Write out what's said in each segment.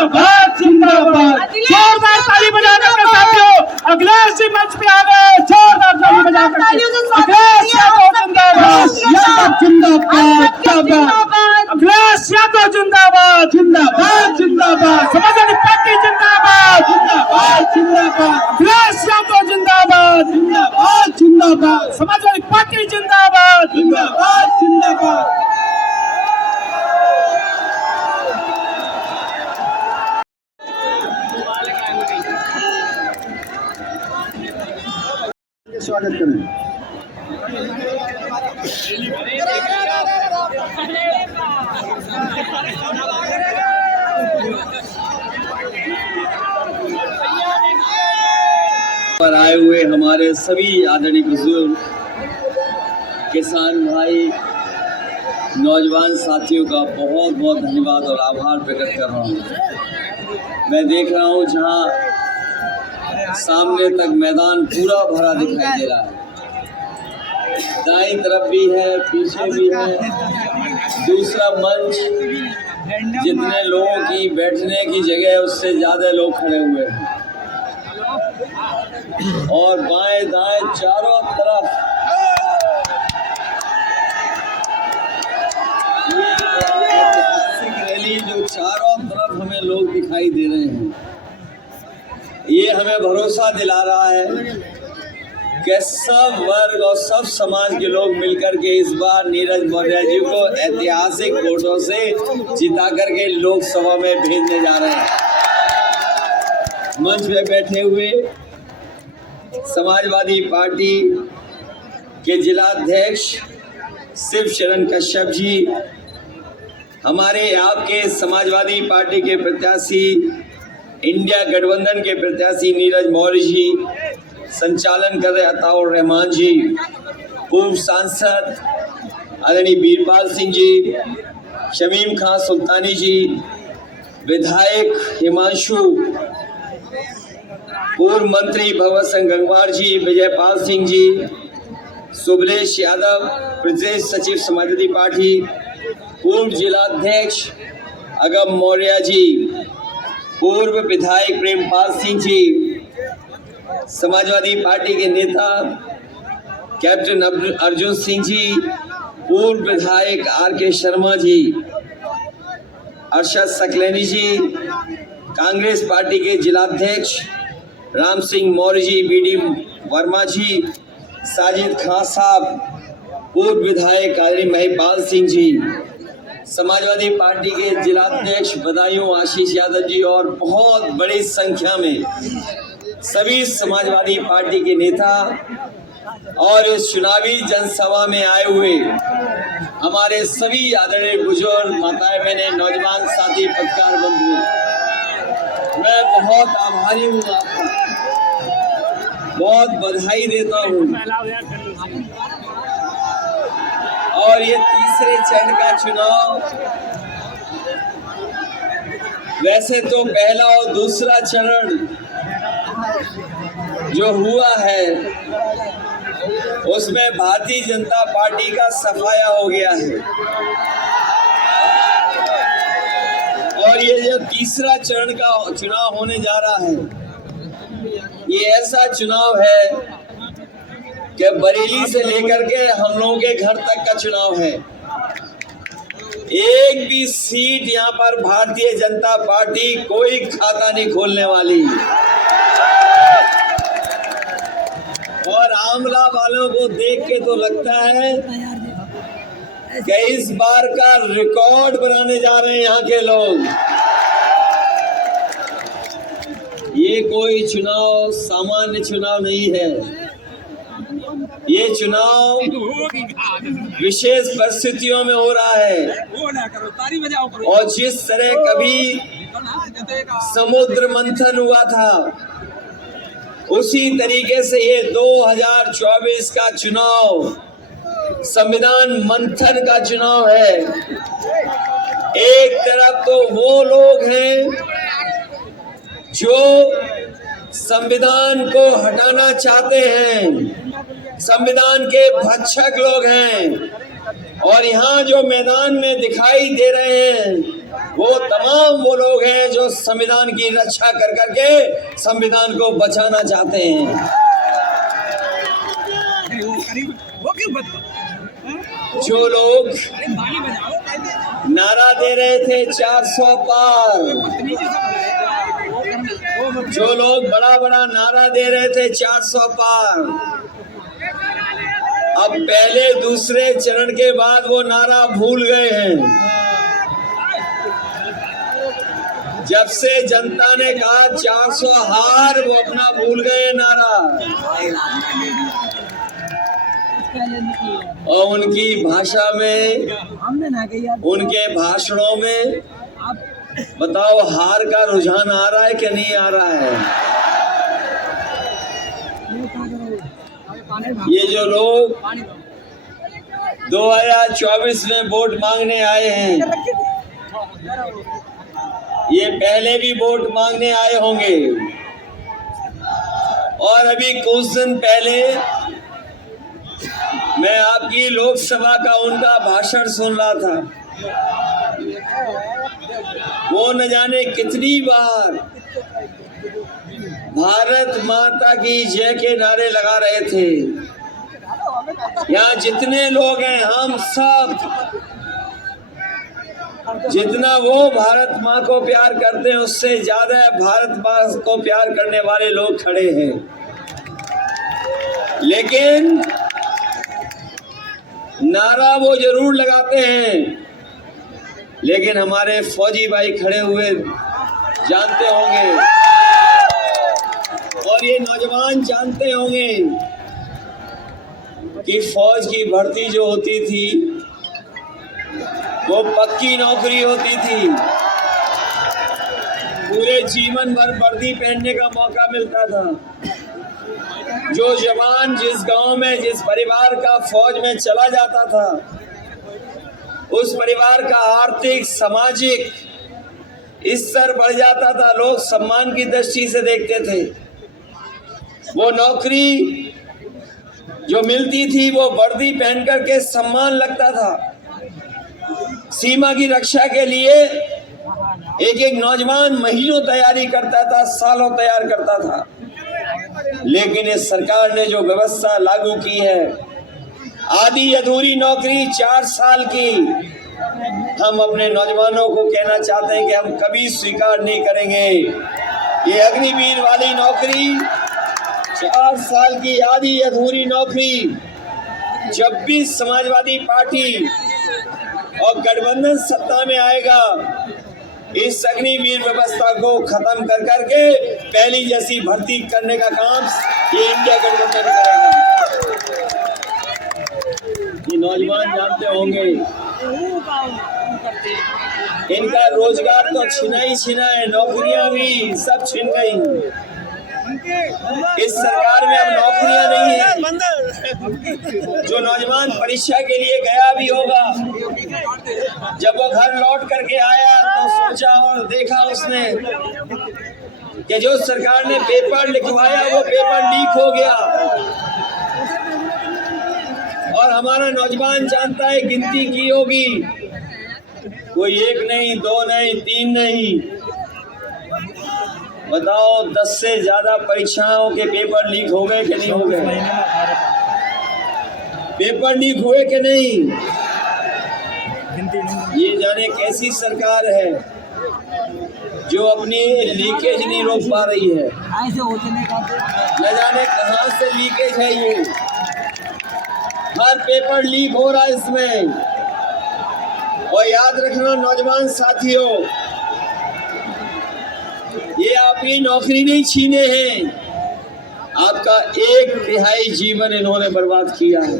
जिंदाबाद जिंदाबाद। जोरदार ताली बजाकर के साथियों अखिलेश जी मंच पे आ गए। जोरदार ताली बजाकर अखिलेश यादव जिंदाबाद जिंदाबाद। अखिलेश यादव जिंदाबाद जिंदाबाद जिंदाबाद। समाजवादी पार्टी जिंदाबाद जिंदाबाद जिंदाबाद। अखिलेश यादव जिंदाबाद जिंदाबाद जिंदाबाद। समाजवादी पार्टी जिंदाबाद जिंदाबाद जिंदाबाद। स्वागत करें। पर आए हुए हमारे सभी आदरणीय बुजुर्ग, किसान भाई, नौजवान साथियों का बहुत बहुत धन्यवाद और आभार प्रकट कर रहा हूँ। मैं देख रहा हूँ जहाँ सामने तक मैदान पूरा भरा दिखाई दे रहा है, दाईं तरफ भी है, पीछे भी है, दूसरा मंच जितने लोगों की बैठने की जगह है उससे ज़्यादा लोग खड़े हुए हैं और बाएं दाएं चारों तरफ ऐतिहासिक रैली जो चारों तरफ हमें लोग दिखाई दे रहे हैं, ये हमें भरोसा दिला रहा है कि सब वर्ग और सब समाज के लोग मिलकर के इस बार नीरज मौर्य जी को ऐतिहासिक वोटों से जिता करके लोकसभा में भेजने जा रहे हैं। मंच पे बैठे हुए समाजवादी पार्टी के जिलाध्यक्ष शिव शरण कश्यप जी, हमारे आपके समाजवादी पार्टी के प्रत्याशी इंडिया गठबंधन के प्रत्याशी नीरज मौर्य जी, संचालन कर रहे अताउर रहमान जी, पूर्व सांसद आदरणीय वीरपाल सिंह जी, शमीम खां सुल्तानी जी, विधायक हिमांशु, पूर्व मंत्री भगवत सिंह गंगवार जी, विजयपाल सिंह जी, सुबलेश यादव, प्रदेश सचिव समाजवादी पार्टी, पूर्व जिलाध्यक्ष अगम मौर्य जी, पूर्व विधायक प्रेमपाल सिंह जी, समाजवादी पार्टी के नेता कैप्टन अर्जुन सिंह जी, पूर्व विधायक आर.के. शर्मा जी, अरशद सकलैनी जी, कांग्रेस पार्टी के जिलाध्यक्ष राम सिंह मौर्य जी, बी.डी. वर्मा जी, साजिद खान साहब, पूर्व विधायक आदरणीय महिपाल सिंह जी, समाजवादी पार्टी के जिलाध्यक्ष बदायूं आशीष यादव जी और बहुत बड़ी संख्या में सभी समाजवादी पार्टी के नेता और इस चुनावी जनसभा में आए हुए हमारे सभी आदरणीय बुजुर्ग, माताएं, बहनें, नौजवान साथी, पत्रकार बंधु, मैं बहुत आभारी हूँ आपका, बहुत बधाई देता हूँ। और ये तीसरे चरण का चुनाव, वैसे तो पहला और दूसरा चरण जो हुआ है उसमें भारतीय जनता पार्टी का सफाया हो गया है और ये जो तीसरा चरण का चुनाव होने जा रहा है, ये ऐसा चुनाव है कि बरेली से लेकर के हम लोगों के घर तक का चुनाव है। एक भी सीट यहाँ पर भारतीय जनता पार्टी कोई खाता नहीं खोलने वाली और आमला वालों को देख के तो लगता है कि इस बार का रिकॉर्ड बनाने जा रहे हैं यहाँ के लोग। ये कोई चुनाव सामान्य चुनाव नहीं है, ये चुनाव विशेष परिस्थितियों में हो रहा है और जिस तरह कभी समुद्र मंथन हुआ था उसी तरीके से ये 2024 का चुनाव संविधान मंथन का चुनाव है। एक तरफ तो वो लोग हैं जो संविधान को हटाना चाहते हैं, संविधान के भक्षक लोग हैं, और यहाँ जो मैदान में दिखाई दे रहे हैं वो तमाम वो लोग हैं जो संविधान की रक्षा कर करके संविधान को बचाना चाहते हैं। जो लोग नारा दे रहे थे 400 पार, जो लोग बड़ा बड़ा नारा दे रहे थे 400 पार, अब पहले दूसरे चरण के बाद वो नारा भूल गए हैं। जब से जनता ने कहा 400 हार, वो अपना भूल गए नारा। और उनकी भाषा में, उनके भाषणों में बताओ हार का रुझान आ रहा है कि नहीं आ रहा है? ये जो लोग 2024 में वोट मांगने आए हैं, ये पहले भी वोट मांगने आए होंगे। और अभी कुछ दिन पहले मैं आपकी लोकसभा का उनका भाषण सुन रहा था। वो न जाने कितनी बार भारत माता की जय के नारे लगा रहे थे। यहाँ जितने लोग हैं, हम सब, जितना वो भारत माँ को प्यार करते हैं उससे ज्यादा भारत माँ को प्यार करने वाले लोग खड़े हैं। लेकिन नारा वो जरूर लगाते हैं, लेकिन हमारे फौजी भाई खड़े हुए जानते होंगे और ये नौजवान जानते होंगे कि फौज की भर्ती जो होती थी वो पक्की नौकरी होती थी। पूरे जीवन भर वर्दी पहनने का मौका मिलता था। जो जवान जिस गांव में, जिस परिवार का फौज में चला जाता था, उस परिवार का आर्थिक, सामाजिक स्तर बढ़ जाता था। लोग सम्मान की दृष्टि से देखते थे। वो नौकरी जो मिलती थी वो वर्दी पहन करके सम्मान लगता था। सीमा की रक्षा के लिए एक एक नौजवान महीनों तैयारी करता था, सालों तैयार करता था। लेकिन इस सरकार ने जो व्यवस्था लागू की है, आधी अधूरी नौकरी 4 साल की, हम अपने नौजवानों को कहना चाहते हैं कि हम कभी स्वीकार नहीं करेंगे। ये अग्निवीर वाली नौकरी, 4 साल की आधी अधूरी नौकरी, जब भी समाजवादी पार्टी और गठबंधन सत्ता में आएगा, इस अग्निवीर व्यवस्था को खत्म कर करके पहली जैसी भर्ती करने का काम ये इंडिया गठबंधन करेगा। ये नौजवान जानते होंगे, इनका रोजगार तो छिना ही छिना है, नौकरियां भी सब छिन गई। इस सरकार में अब नौकरियां नहीं है। जो नौजवान परीक्षा के लिए गया भी होगा, जब वो घर लौट करके आया तो सोचा और देखा उसने कि जो सरकार ने पेपर लिखवाया वो पेपर लीक हो गया। और हमारा नौजवान जानता है, गिनती की होगी, कोई 1 नहीं, 2 नहीं, 3 नहीं, बताओ 10 से ज्यादा परीक्षाओं के पेपर लीक हो गए कि नहीं हो गए? पेपर लीक हुए कि नहीं? ये जाने कैसी सरकार है जो अपनी लीकेज नहीं रोक पा रही है। न जाने कहां से लीकेज है ये। हर पेपर लीक हो रहा है इसमें। और याद रखना नौजवान साथियों, ये आपकी नौकरी नहीं छीने हैं, आपका 1/3 जीवन इन्होंने बर्बाद किया है।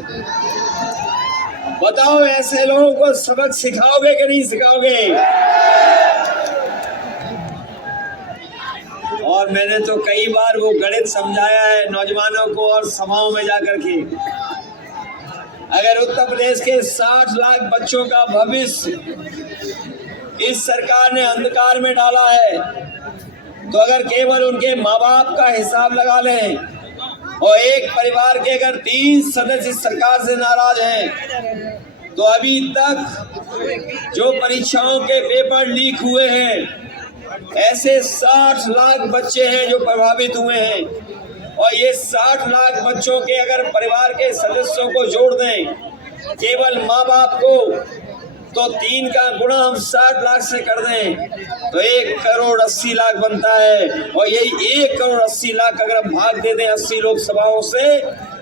बताओ ऐसे लोगों को सबक सिखाओगे कि नहीं सिखाओगे? और मैंने तो कई बार वो गणित समझाया है नौजवानों को और सभाओं में जाकर के। अगर उत्तर प्रदेश के 60 लाख बच्चों का भविष्य इस सरकार ने अंधकार में डाला है, तो अगर केवल उनके माँ बाप का हिसाब लगा लें और एक परिवार के अगर 3 सदस्य इस सरकार से नाराज हैं, तो अभी तक जो परीक्षाओं के पेपर लीक हुए हैं, ऐसे 60 लाख बच्चे हैं जो प्रभावित हुए हैं। और ये 60 लाख बच्चों के अगर परिवार के सदस्यों को जोड़ दें, केवल माँ बाप को, तो 3 का गुणा हम 60 लाख से कर दें तो 1 करोड़ 80 लाख बनता है। और यही 1 करोड़ 80 लाख अगर हम भाग दे दें 80 लोकसभाओं से,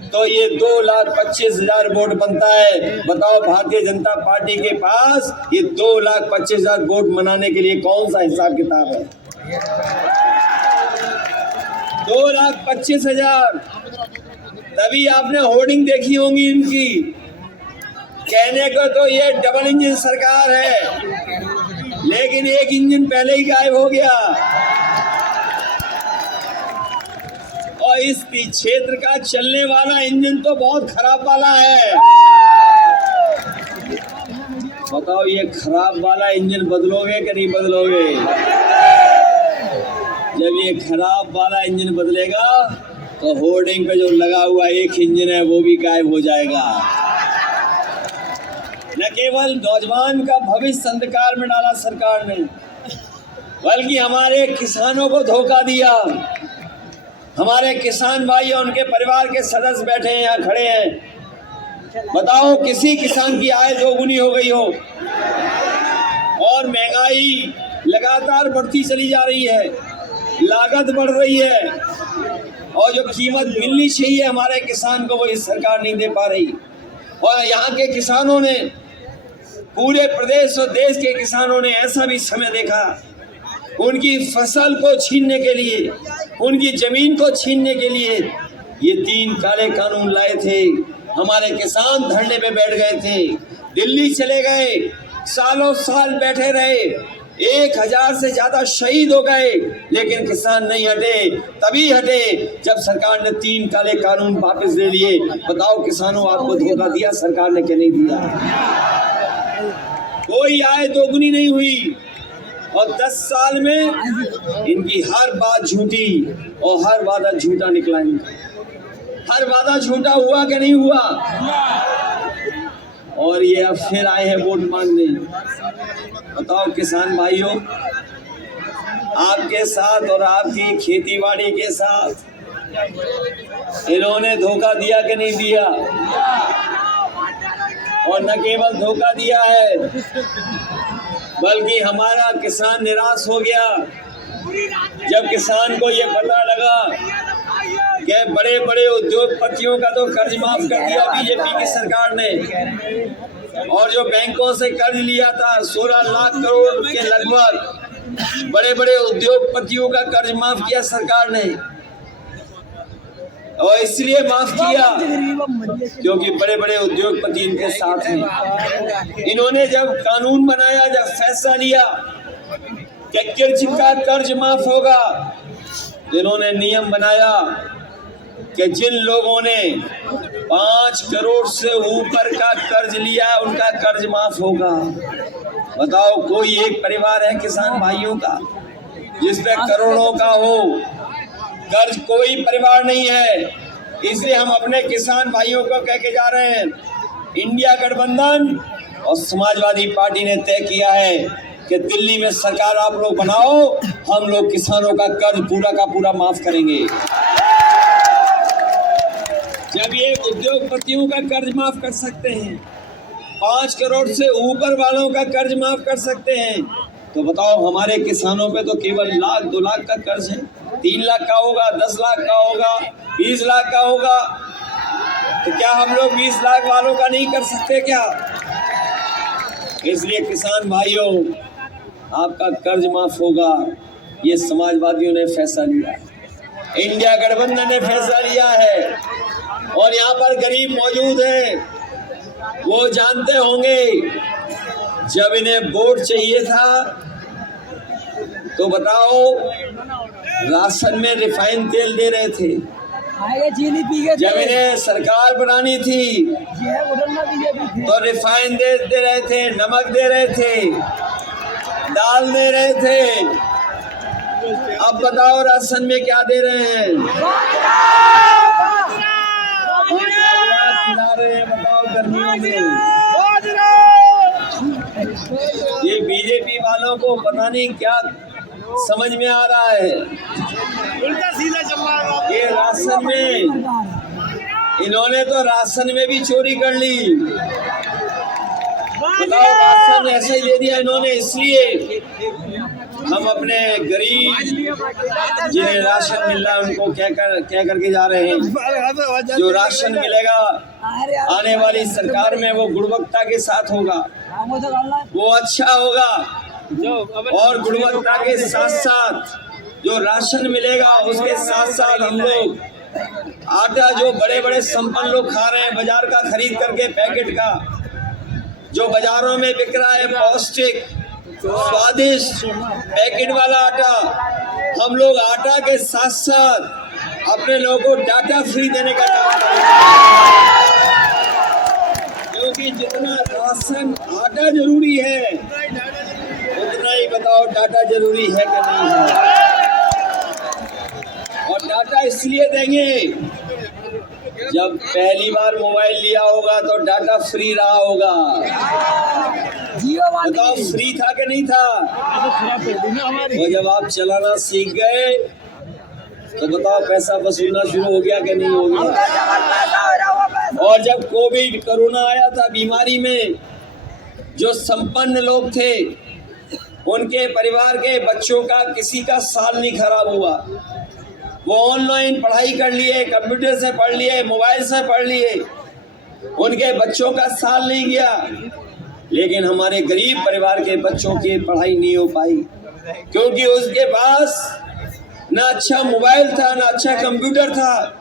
तो ये 2,25,000 वोट बनता है। बताओ, भारतीय जनता पार्टी के पास ये 2,25,000 वोट मनाने के लिए कौन सा हिसाब किताब है? 2,25,000। तभी आपने होर्डिंग देखी होंगी इनकी। कहने को तो ये डबल इंजन सरकार है, लेकिन एक इंजन पहले ही गायब हो गया। और इस क्षेत्र का चलने वाला इंजन तो बहुत खराब वाला है। बताओ, ये खराब वाला इंजन बदलोगे कि नहीं बदलोगे? जब ये खराब वाला इंजन बदलेगा तो होर्डिंग पे जो लगा हुआ एक इंजन है वो भी गायब हो जाएगा। न केवल नौजवान का भविष्य अंधकार में डाला सरकार ने, बल्कि हमारे किसानों को धोखा दिया। हमारे किसान भाई और उनके परिवार के सदस्य बैठे हैं, यहाँ खड़े हैं। बताओ, किसी किसान की आय दोगुनी हो गई हो और महंगाई लगातार बढ़ती चली जा रही है, लागत बढ़ रही है, और जो कीमत मिलनी चाहिए हमारे किसान को वो इस सरकार नहीं दे पा रही। और यहाँ के किसानों ने, पूरे प्रदेश और देश के किसानों ने ऐसा भी समय देखा, उनकी फसल को छीनने के लिए, उनकी जमीन को छीनने के लिए ये 3 काले कानून लाए थे। हमारे किसान धरने पे बैठ गए थे, दिल्ली चले गए, सालों साल बैठे रहे, 1,000 से ज्यादा शहीद हो गए, लेकिन किसान नहीं हटे। तभी हटे जब सरकार ने 3 काले कानून वापस ले लिए। बताओ किसानों, आपको धोखा दिया सरकार ने कि नहीं दिया? कोई आय दोगुनी नहीं हुई और 10 साल में इनकी हर बात झूठी और हर वादा झूठा निकला। हर वादा झूठा हुआ कि नहीं हुआ? और ये अब फिर आए हैं वोट मांगने। बताओ किसान भाइयों, आपके साथ और आपकी खेतीबाड़ी के साथ इन्होंने धोखा दिया कि नहीं दिया? और न केवल धोखा दिया है, बल्कि हमारा किसान निराश हो गया जब किसान को ये पता लगा कि बड़े बड़े उद्योगपतियों का तो कर्ज माफ कर दिया बीजेपी की सरकार ने, और जो बैंकों से कर्ज लिया था 16 लाख करोड़ के लगभग, बड़े बड़े उद्योगपतियों का कर्ज माफ किया सरकार ने। और इसलिए माफ किया क्योंकि बड़े बड़े उद्योगपति इनके साथ हैं। इन्होंने जब कानून बनाया, जब फैसला लिया कि कर्ज का कर्ज माफ होगा, तो इन्होंने नियम बनाया कि जिन लोगों ने 5 करोड़ से ऊपर का कर्ज लिया है उनका कर्ज माफ होगा। बताओ, कोई एक परिवार है किसान भाइयों का जिस पे करोड़ों का हो कर्ज? कोई परिवार नहीं है। इसलिए हम अपने किसान भाइयों को कह के जा रहे हैं, इंडिया गठबंधन और समाजवादी पार्टी ने तय किया है कि दिल्ली में सरकार आप लोग बनाओ, हम लोग किसानों का कर्ज पूरा का पूरा माफ करेंगे। जब ये उद्योगपतियों का कर्ज माफ कर सकते हैं, 5 करोड़ से ऊपर वालों का कर्ज माफ कर सकते हैं, तो बताओ हमारे किसानों पे तो केवल 1 लाख 2 लाख का कर्ज है। 3 लाख का होगा, 10 लाख का होगा, 20 लाख का होगा, तो क्या हम लोग 20 लाख वालों का नहीं कर सकते क्या? इसलिए किसान भाइयों, आपका कर्ज माफ होगा। ये समाजवादियों ने फैसला लिया, इंडिया गठबंधन ने फैसला लिया है, और यहाँ पर गरीब मौजूद हैं, वो जानते होंगे जब इन्हें वोट चाहिए था तो बताओ राशन में रिफाइंड तेल दे रहे थे, जब इन्हें सरकार बनानी थी तो रिफाइंड दे रहे थे, नमक दे रहे थे, दाल दे रहे थे। अब बताओ राशन में क्या दे रहे हैं? खिला रहे हैं। बताओ गर्मियों में ये बीजेपी वालों को पता नहीं क्या समझ में आ रहा है। उल्टा सीधा चल रहा है। ये राशन में, इन्होंने तो राशन में भी चोरी कर ली। बताओ, राशन ऐसे ही दे दिया इन्होंने। इसलिए हम अपने गरीब जिन्हें राशन मिल रहा है उनको क्या करके जा रहे हैं, जो राशन मिलेगा आने वाली सरकार में वो गुणवत्ता के साथ होगा, वो अच्छा होगा। और गुणवत्ता के साथ साथ जो राशन मिलेगा उसके साथ साथ हम लोग आटा, जो बड़े बड़े संपन्न लोग खा रहे हैं बाजार का खरीद करके पैकेट का, जो बाजारों में बिक रहा है पौष्टिक स्वादिष्ट पैकेट वाला आटा, हम लोग आटा के साथ साथ अपने लोगों को डाटा फ्री देने का काम करेंगे। क्योंकि जितना राशन आटा जरूरी है उतना ही बताओ डाटा जरूरी है कि नहीं है। और डाटा इसलिए देंगे, जब पहली बार मोबाइल लिया होगा तो डाटा फ्री रहा होगा। बताओ फ्री था कि नहीं था? और जब आप चलाना सीख गए तो बताओ पैसा वसूलना शुरू हो गया कि नहीं हो गया? और जब कोविड कोरोना आया था, बीमारी में जो संपन्न लोग थे उनके परिवार के बच्चों का किसी का साल नहीं खराब हुआ। वो ऑनलाइन पढ़ाई कर लिए, कंप्यूटर से पढ़ लिए, मोबाइल से पढ़ लिए, उनके बच्चों का साल नहीं गया। लेकिन हमारे गरीब परिवार के बच्चों की पढ़ाई नहीं हो पाई, क्योंकि उसके पास ना अच्छा मोबाइल था, ना अच्छा कंप्यूटर था,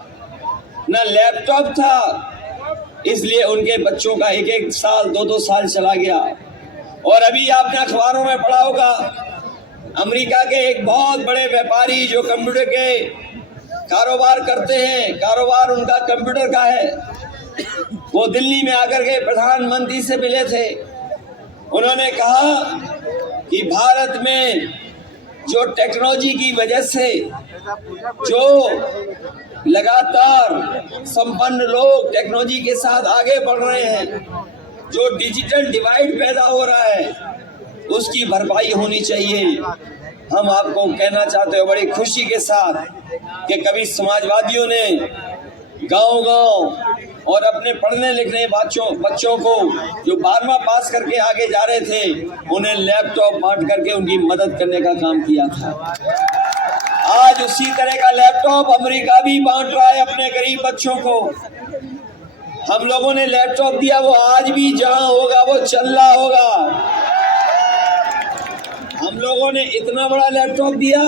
ना लैपटॉप था। इसलिए उनके बच्चों का एक एक साल, दो दो साल चला गया। और अभी आपने अखबारों में पढ़ा होगा, अमेरिका के एक बहुत बड़े व्यापारी जो कंप्यूटर के कारोबार करते हैं, कारोबार उनका कंप्यूटर का है, वो दिल्ली में आकर के प्रधानमंत्री से मिले थे। उन्होंने कहा कि भारत में जो टेक्नोलॉजी की वजह से जो लगातार संपन्न लोग टेक्नोलॉजी के साथ आगे बढ़ रहे हैं, जो डिजिटल डिवाइड पैदा हो रहा है, उसकी भरपाई होनी चाहिए। हम आपको कहना चाहते हैं बड़ी खुशी के साथ कि कभी समाजवादियों ने गांव-गांव और अपने पढ़ने लिखने बच्चों को जो 12वां पास करके आगे जा रहे थे, उन्हें लैपटॉप बांट करके उनकी मदद करने का काम किया था। आज उसी तरह का लैपटॉप अमेरिका भी बांट रहा है अपने गरीब बच्चों को। हम लोगों ने लैपटॉप दिया, वो आज भी जहां होगा वो चल रहा होगा। हम लोगों ने इतना बड़ा लैपटॉप दिया,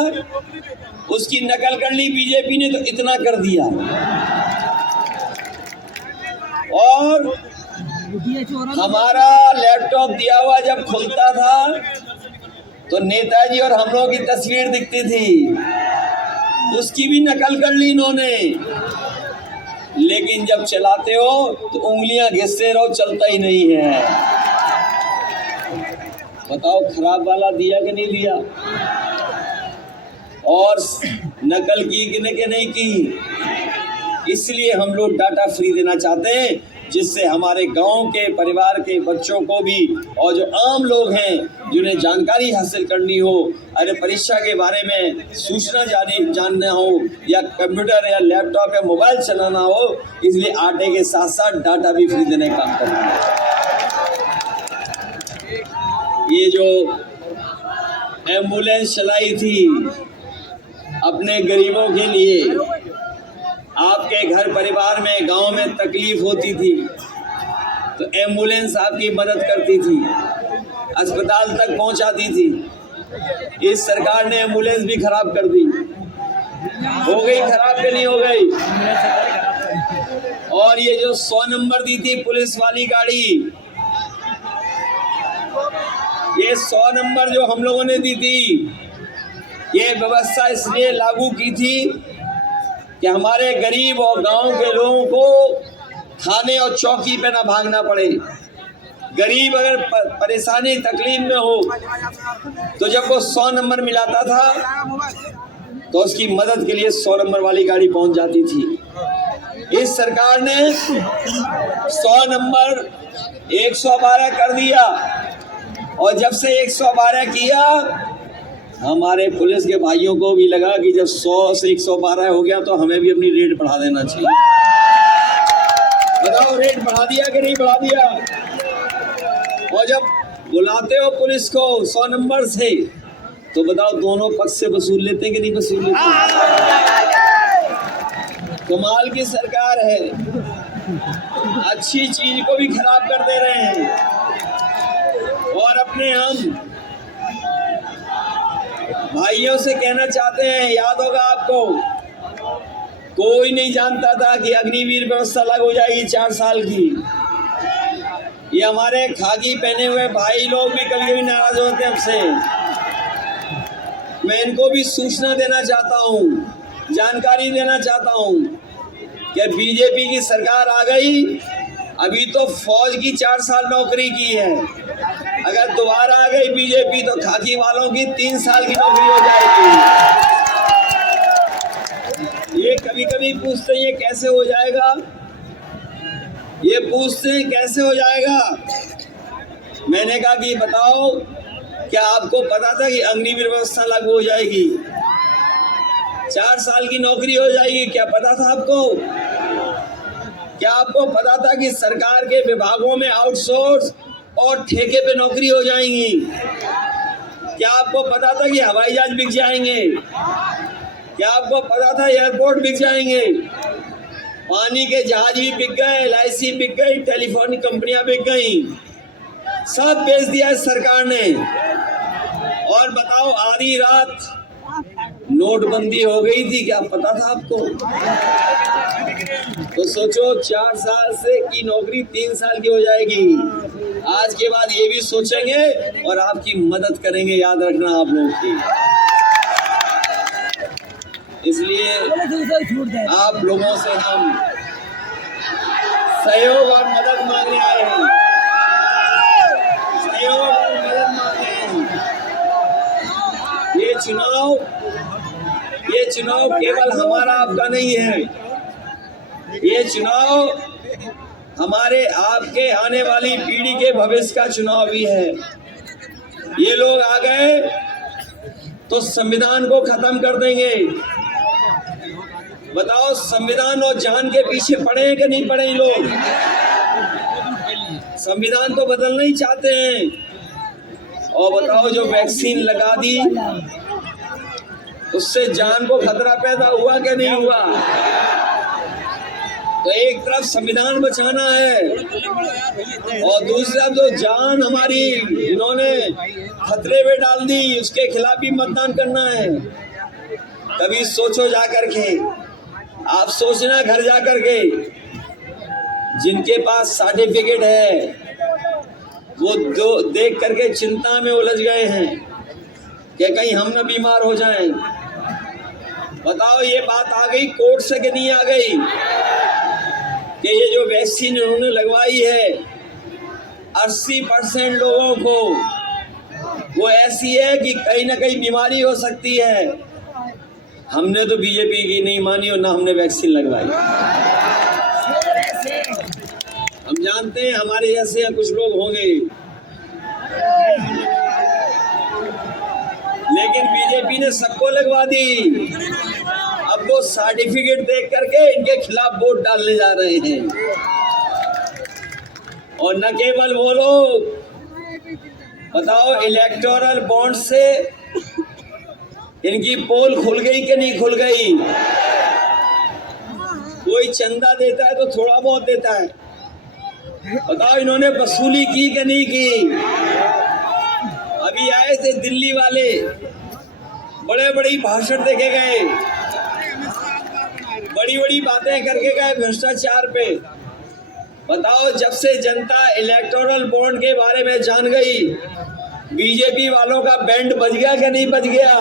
उसकी नकल कर ली बीजेपी ने, तो इतना कर दिया। और हमारा लैपटॉप दिया हुआ जब खुलता था तो नेताजी और हम लोगों की तस्वीर दिखती थी, उसकी भी नकल कर ली इन्होंने। लेकिन जब चलाते हो तो उंगलियां घिसते रहो, चलता ही नहीं है। बताओ खराब वाला दिया कि नहीं दिया? और नकल की कि नहीं की? इसलिए हम लोग डाटा फ्री देना चाहते हैं, जिससे हमारे गांव के परिवार के बच्चों को भी और जो आम लोग हैं जिन्हें जानकारी हासिल करनी हो, अरे परीक्षा के बारे में सूचना जानना हो, या कंप्यूटर या लैपटॉप या मोबाइल चलाना हो, इसलिए आटे के साथ साथ डाटा भी फ्री देने का काम करना है। ये जो एम्बुलेंस चलाई थी अपने गरीबों के लिए, आपके घर परिवार में गांव में तकलीफ होती थी तो एम्बुलेंस आपकी मदद करती थी, अस्पताल तक पहुंचाती थी। इस सरकार ने एम्बुलेंस भी खराब कर दी। हो गई खराब कि नहीं हो गई? और ये जो 100 नंबर दी थी पुलिस वाली गाड़ी, ये 100 नंबर जो हम लोगों ने दी थी, ये व्यवस्था इसलिए लागू की थी कि हमारे गरीब और गांव के लोगों को थाने और चौकी पे ना भागना पड़े। गरीब अगर परेशानी तकलीफ में हो तो जब वो 100 नंबर मिलाता था तो उसकी मदद के लिए 100 नंबर वाली गाड़ी पहुंच जाती थी। इस सरकार ने 100 नंबर 112 कर दिया। और जब से 112 किया, हमारे पुलिस के भाइयों को भी लगा कि जब 100 से 112 हो गया तो हमें भी अपनी रेट बढ़ा देना चाहिए। बताओ, रेट बढ़ा दिया कि नहीं बढ़ा दिया? और जब बुलाते हो पुलिस को 100 नंबर से, तो बताओ दोनों पक्ष से वसूल लेते हैं कि नहीं वसूल लेते? कमाल की सरकार है, अच्छी चीज को भी खराब कर दे रहे हैं। और अपने हम भाइयों से कहना चाहते हैं, याद होगा आपको, कोई नहीं जानता था कि अग्निवीर व्यवस्था लागू हो जाएगी 4 साल की। ये हमारे खाकी पहने हुए भाई लोग भी कभी कभी नाराज होते हैं हमसे। मैं इनको भी सूचना देना चाहता हूँ, जानकारी देना चाहता हूँ कि बीजेपी की सरकार आ गई, अभी तो फौज की 4 साल नौकरी की है, अगर दोबारा आ गई बीजेपी तो खाकी वालों की 3 साल की नौकरी हो जाएगी। ये कभी कभी पूछते हैं ये कैसे हो जाएगा, ये पूछते हैं कैसे हो जाएगा। मैंने कहा कि बताओ, क्या आपको पता था कि अग्निवीर व्यवस्था लागू हो जाएगी, 4 साल की नौकरी हो जाएगी? क्या पता था आपको? क्या आपको पता था कि सरकार के विभागों में आउटसोर्स और ठेके पे नौकरी हो जाएंगी? क्या आपको पता था कि हवाई जहाज बिक जाएंगे? क्या आपको पता था एयरपोर्ट बिक जाएंगे? पानी के जहाज भी बिक गए, LIC बिक गई, टेलीफोनिक कंपनियां बिक गई, सब बेच दिया इस सरकार ने। और बताओ, आधी रात नोटबंदी हो गई थी, क्या पता था आपको? तो सोचो, 4 साल से की नौकरी 3 साल की हो जाएगी। आज के बाद ये भी सोचेंगे और आपकी मदद करेंगे, याद रखना आप लोगों की। इसलिए आप लोगों से हम सहयोग और मदद मांगने आए हैं, सहयोग और मदद मांगने आए हैं। ये चुनाव केवल हमारा आपका नहीं है, ये चुनाव हमारे आपके आने वाली पीढ़ी के भविष्य का चुनाव भी है। ये लोग आ गए तो संविधान को खत्म कर देंगे। बताओ, संविधान और जान के पीछे पड़े हैं कि नहीं पड़े? लोग संविधान तो बदलना ही चाहते हैं। और बताओ, जो वैक्सीन लगा दी उससे जान को खतरा पैदा हुआ कि नहीं हुआ? तो एक तरफ संविधान बचाना है और दूसरा जो जान हमारी इन्होंने खतरे में डाल दी, उसके खिलाफ भी मतदान करना है। कभी सोचो जा करके, आप सोचना घर जा करके, जिनके पास सर्टिफिकेट है वो देख करके चिंता में उलझ गए हैं कि कहीं हम न बीमार हो जाएं। बताओ, ये बात आ गई कोर्ट से कि नहीं आ गई कि ये जो वैक्सीन उन्होंने लगवाई है 80% लोगों को वो ऐसी है कि कहीं ना कहीं बीमारी हो सकती है। हमने तो बीजेपी की नहीं मानी और ना हमने वैक्सीन लगवाई। हम जानते हैं हमारे जैसे कुछ लोग होंगे, लेकिन बीजेपी ने सबको लगवा दी। अब वो सर्टिफिकेट देख करके इनके खिलाफ वोट डालने जा रहे हैं। और न केवल वो लोग, बताओ, इलेक्टोरल बॉन्ड से इनकी पोल खुल गई कि नहीं खुल गई? कोई चंदा देता है तो थोड़ा बहुत देता है, बताओ इन्होंने वसूली की कि नहीं की? अभी आए थे दिल्ली वाले, बड़े बड़ी भाषण देके गए, बड़ी बड़ी बातें करके गए भ्रष्टाचार पे। बताओ, जब से जनता इलेक्टोरल बॉन्ड के बारे में जान गई, बीजेपी वालों का बैंड बज गया कि नहीं बज गया?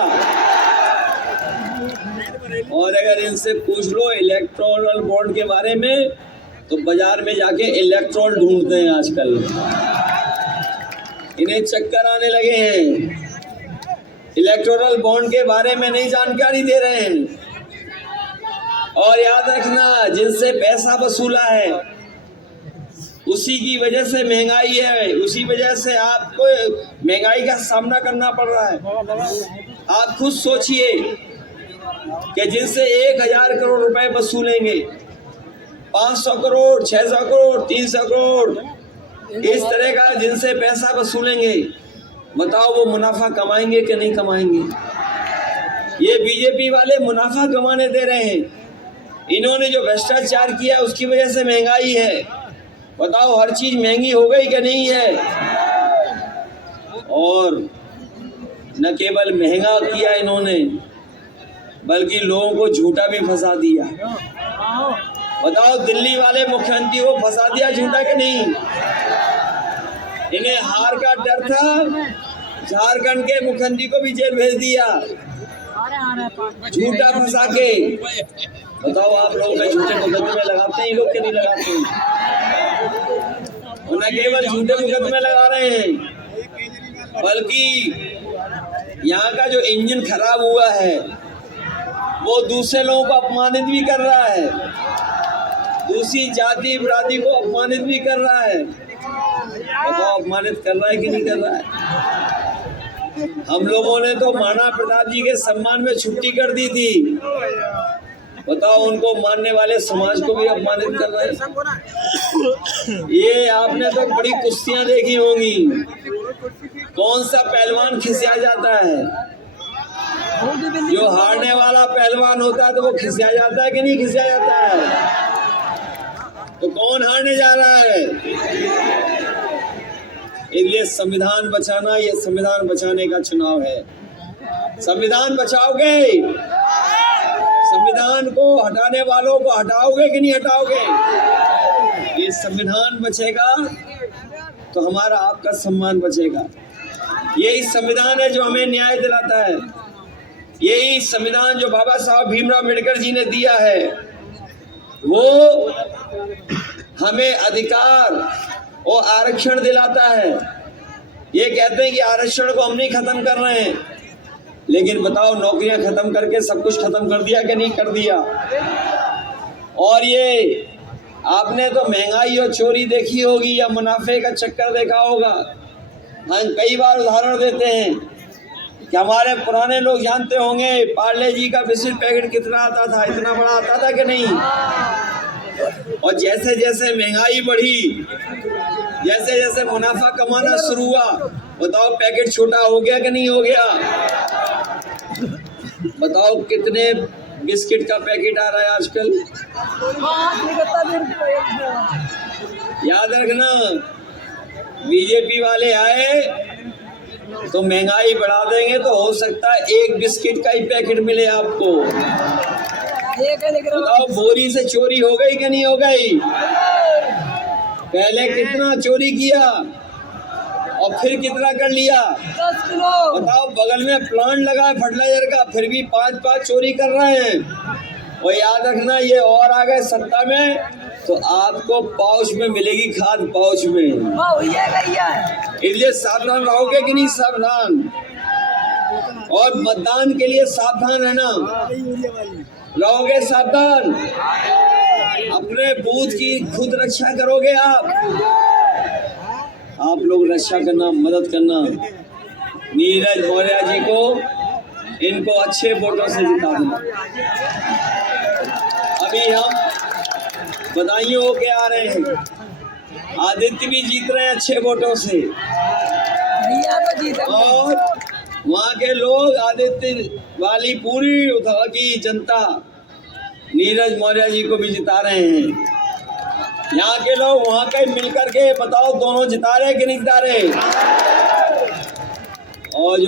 और अगर इनसे पूछ लो इलेक्टोरल बॉन्ड के बारे में तो बाजार में जाके इलेक्ट्रॉल ढूंढते हैं आजकल, इन्हें चक्कर आने लगे हैं। इलेक्टोरल बॉन्ड के बारे में नहीं जानकारी दे रहे हैं। और याद रखना, जिनसे पैसा वसूला है उसी की वजह से महंगाई है, उसी वजह से आपको महंगाई का सामना करना पड़ रहा है। आप खुद सोचिए कि जिनसे 1000 करोड़ रुपए वसूलेंगे, 500 करोड़, 600 करोड़, 300 करोड़, इस तरह का जिनसे पैसा वसूलेंगे, बताओ वो मुनाफा कमाएंगे कि नहीं कमाएंगे? ये बीजेपी वाले मुनाफा कमाने दे रहे हैं। इन्होंने जो भ्रष्टाचार किया उसकी वजह से महंगाई है। बताओ हर चीज महंगी हो गई कि नहीं है? और न केवल महंगा किया इन्होंने, बल्कि लोगों को झूठा भी फंसा दिया। बताओ दिल्ली वाले मुख्यमंत्री को फंसा दिया झूठा कि नहीं? इन्हें हार का डर था, झारखंड के मुख्यमंत्री को भी जेल भेज दिया झूठा फंसा के। बताओ आप लोग झूठे मुकदमे लगाते हैं, ये लोग क्यों नहीं लगाते? न केवल झूठे मुकदमे लगा रहे हैं, बल्कि यहाँ का जो इंजन खराब हुआ है वो दूसरे लोगों को अपमानित भी कर रहा है, दूसरी जाति बिरादरी को अपमानित भी कर रहा है। बताओ अपमानित कर रहा है कि नहीं कर रहा है? हम लोगों ने तो महाराणा प्रताप जी के सम्मान में छुट्टी कर दी थी। बताओ उनको मानने वाले समाज को भी अपमानित कर रहे हैं। ये आपने तो बड़ी कुश्तियां देखी होंगी, कौन सा पहलवान खिसिया जाता है? जो हारने वाला पहलवान होता है तो वो खिसिया जाता है कि नहीं खिसिया जाता है? तो कौन हारने जा रहा है? इसलिए संविधान बचाना, ये संविधान बचाने का चुनाव है। संविधान बचाओगे, संविधान को हटाने वालों को हटाओगे कि नहीं हटाओगे? ये संविधान बचेगा तो हमारा आपका सम्मान बचेगा। यही संविधान है जो हमें न्याय दिलाता है। यही संविधान जो बाबा साहब भीमराव अम्बेडकर जी ने दिया है, वो हमें अधिकार और आरक्षण दिलाता है। ये कहते हैं कि आरक्षण को हम नहीं खत्म कर रहे हैं, लेकिन बताओ नौकरियां खत्म करके सब कुछ खत्म कर दिया कि नहीं कर दिया? और ये आपने तो महंगाई और चोरी देखी होगी या मुनाफे का चक्कर देखा होगा। हम कई बार उदाहरण देते हैं कि हमारे पुराने लोग जानते होंगे पार्ले जी का बिस्किट पैकेट कितना आता था, इतना बड़ा आता था कि नहीं? और जैसे जैसे महंगाई बढ़ी, जैसे जैसे मुनाफा कमाना शुरू हुआ, बताओ पैकेट छोटा हो गया कि नहीं हो गया? बताओ कितने बिस्किट का पैकेट आ रहा है आजकल? याद रखना, बीजेपी वाले आए तो महंगाई बढ़ा देंगे तो हो सकता है एक बिस्किट का ही पैकेट मिले आपको। बताओ बोरी से चोरी हो गई कि नहीं हो गई? पहले कितना चोरी किया और फिर कितना कर लिया? 10 किलो। बताओ बगल में प्लांट लगा है फर्टिलाइजर का, फिर भी 5 चोरी कर रहे हैं। और याद रखना, ये और आ गए सत्ता में तो आपको पाउच में मिलेगी खाद, पाउच में। इसलिए सावधान रहोगे कि नहीं? सावधान। और मतदान के लिए सावधान रहना, रहोगे सावधान। अपने बूथ की खुद रक्षा करोगे आप लोग रक्षा करना, मदद करना। नीरज मौर्य जी को, इनको अच्छे वोटों से जिता देना। अभी हम बधाइयों होके आ रहे हैं, आदित्य भी जीत रहे हैं अच्छे वोटों से। और वहाँ के लोग, आदित्य वाली पूरी उधर की जनता नीरज मौर्य जी को भी जिता रहे हैं। यहाँ के लोग वहाँ के मिलकर के बताओ दोनों जिता रहे कि नहीं जिता रहे? और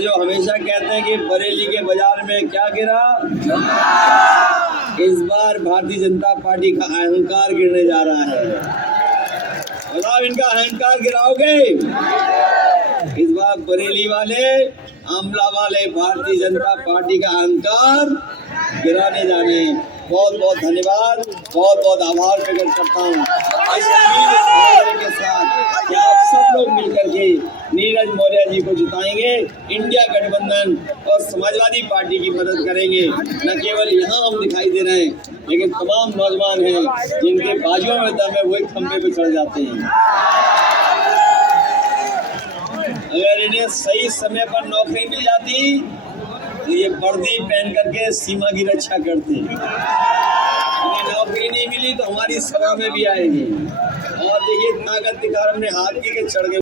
जो हमेशा कहते हैं कि बरेली के बाजार में क्या गिरा, इस बार भारतीय जनता पार्टी का अहंकार गिरने जा रहा है। बताओ इनका अहंकार गिराओगे? इस बार बरेली वाले, आमला वाले भारतीय जनता पार्टी का अहंकार गिराने जाने। बहुत बहुत धन्यवाद, बहुत बहुत आभार प्रकट करता हूँ इस उम्मीद के साथ कि आप सब लोग मिलकर के नीरज मौर्य जी को जिताएंगे, इंडिया गठबंधन और समाजवादी पार्टी की मदद करेंगे। न केवल यहाँ हम दिखाई दे रहे हैं, लेकिन तमाम नौजवान हैं जिनके बाजुओं में दम है, वही खंबे पे चढ़ जाते हैं। अगर इन्हें सही समय पर नौकरी मिल जाती तो ये वर्दी पहन करके सीमा की रक्षा करते। इन्हें नौकरी नहीं मिली तो हमारी सभा में भी आएंगे और देखिए ताकत दिखा, हमने हाथ की के चढ़ गए।